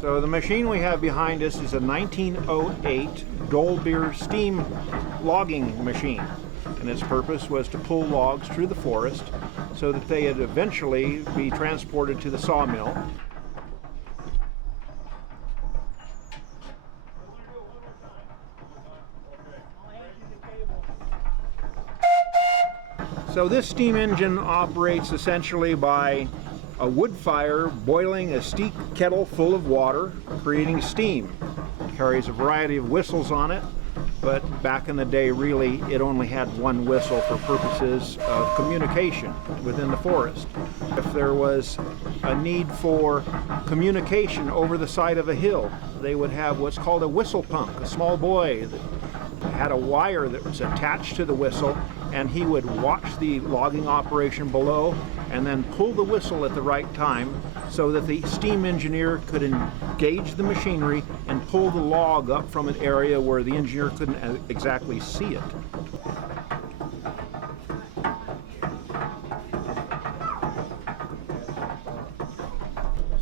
So the machine we have behind us is a 1908 Dolbeer steam logging machine, and its purpose was to pull logs through the forest so that they would eventually be transported to the sawmill. So this steam engine operates essentially by a wood fire boiling a steep kettle full of water, creating steam. It carries a variety of whistles on it, but back in the day really it only had one whistle for purposes of communication within the forest. If there was a need for communication over the side of a hill, they would have what's called a whistle punk, a small boy that had a wire that was attached to the whistle, and he would watch the logging operation below and then pull the whistle at the right time so that the steam engineer could engage the machinery and pull the log up from an area where the engineer couldn't exactly see it.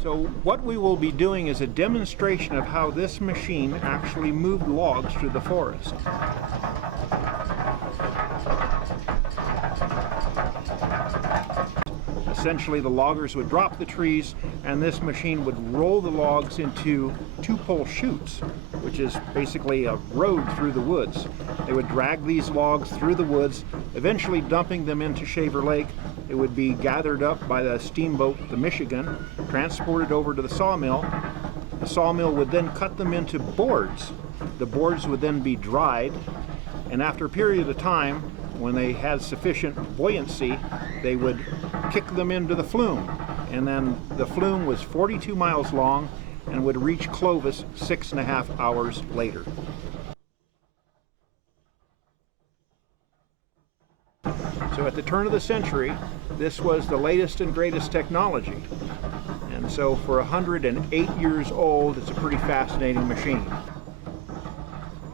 So what we will be doing is a demonstration of how this machine actually moved logs through the forest. Essentially, the loggers would drop the trees, and this machine would roll the logs into two-pole chutes, which is basically a road through the woods. They would drag these logs through the woods, eventually dumping them into Shaver Lake. It would be gathered up by the steamboat, the Michigan, transported over to the sawmill. The sawmill would then cut them into boards. The boards would then be dried, and after a period of time, when they had sufficient buoyancy, they would kick them into the flume. And then the flume was 42 miles long and would reach Clovis 6.5 hours later. So at the turn of the century, this was the latest and greatest technology. And so for 108 years old, it's a pretty fascinating machine.